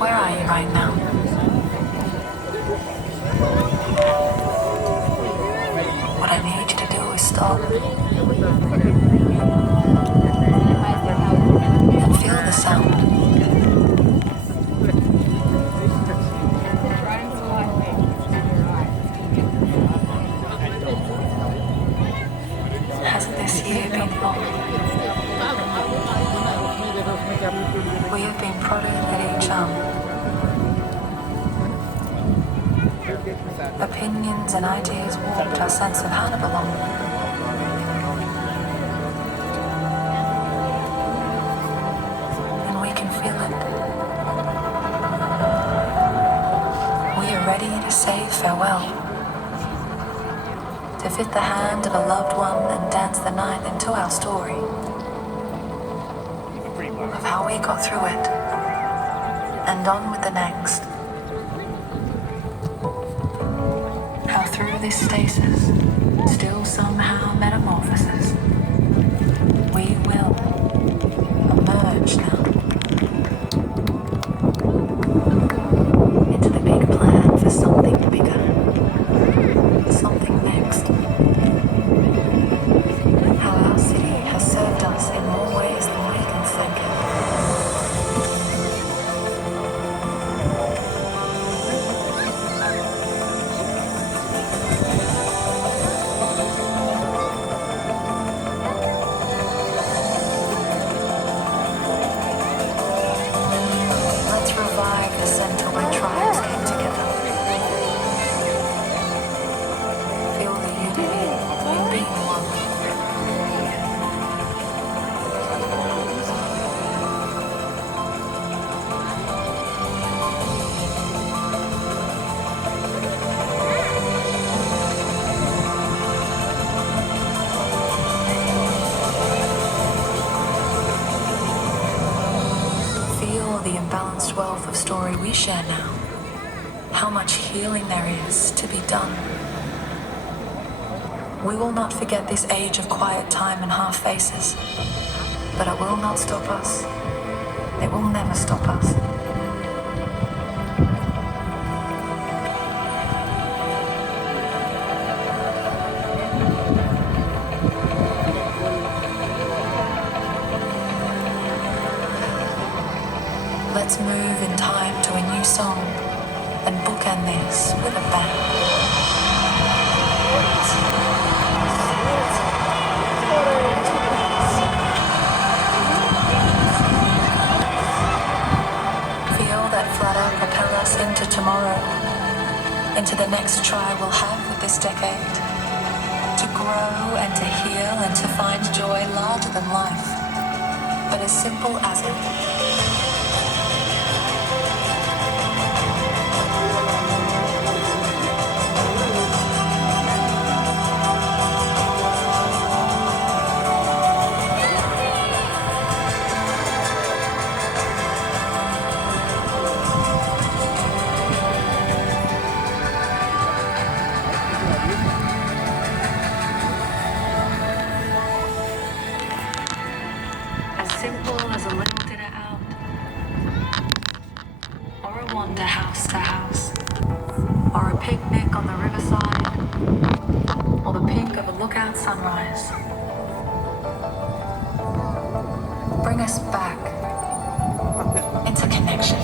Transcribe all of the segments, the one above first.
Where are you right now? What I need you to do is stop and feel the sound. Hasn't this year been long? We have been prodded at each arm. Opinions and ideas warped our sense of how to belong. And we can feel it. We are ready to say farewell. To fit the hand of a loved one and dance the night into our story. Of how we got through it. And on with the next. How through this stasis, still somehow metamorphosis, we will emerge now into the big plan for something bigger, something next. How our city has served us in more ways than we can thank it. Let's revive the center where tribes came together. Feel the unity in being one. Feel the imbalanced wealth of story we share now. How much healing there is to be done. We will not forget this age of quiet time and half faces, but it will not stop us. It will never stop us. Let's move in time to a new song and bookend this with a bang. Feel that flutter propel us into tomorrow, into the next try we'll have with this decade, to grow and to heal and to find joy larger than life, but as simple as it. As simple as a little dinner out, or a wander house to house, or a picnic on the riverside, or the pink of a lookout sunrise. Bring us back into connection.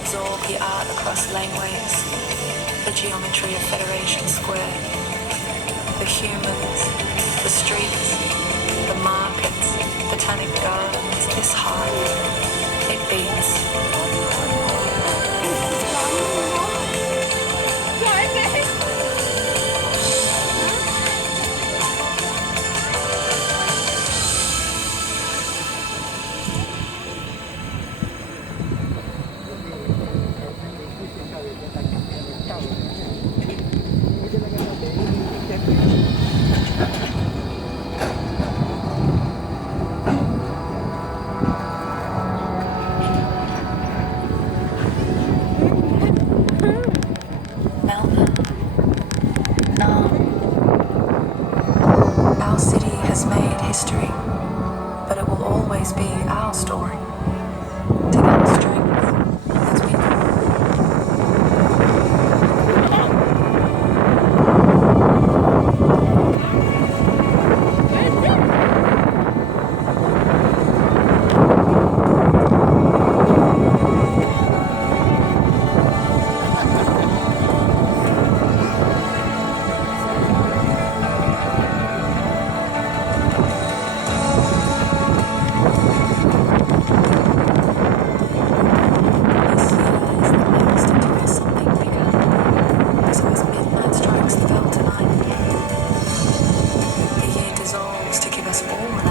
absorb the art across laneways, the geometry of Federation Square, the humans, the streets, the markets, botanic gardens. This heart, it beats. Melbourne, no. Our city has made history, but it will always be our story. Together strength as we to give us all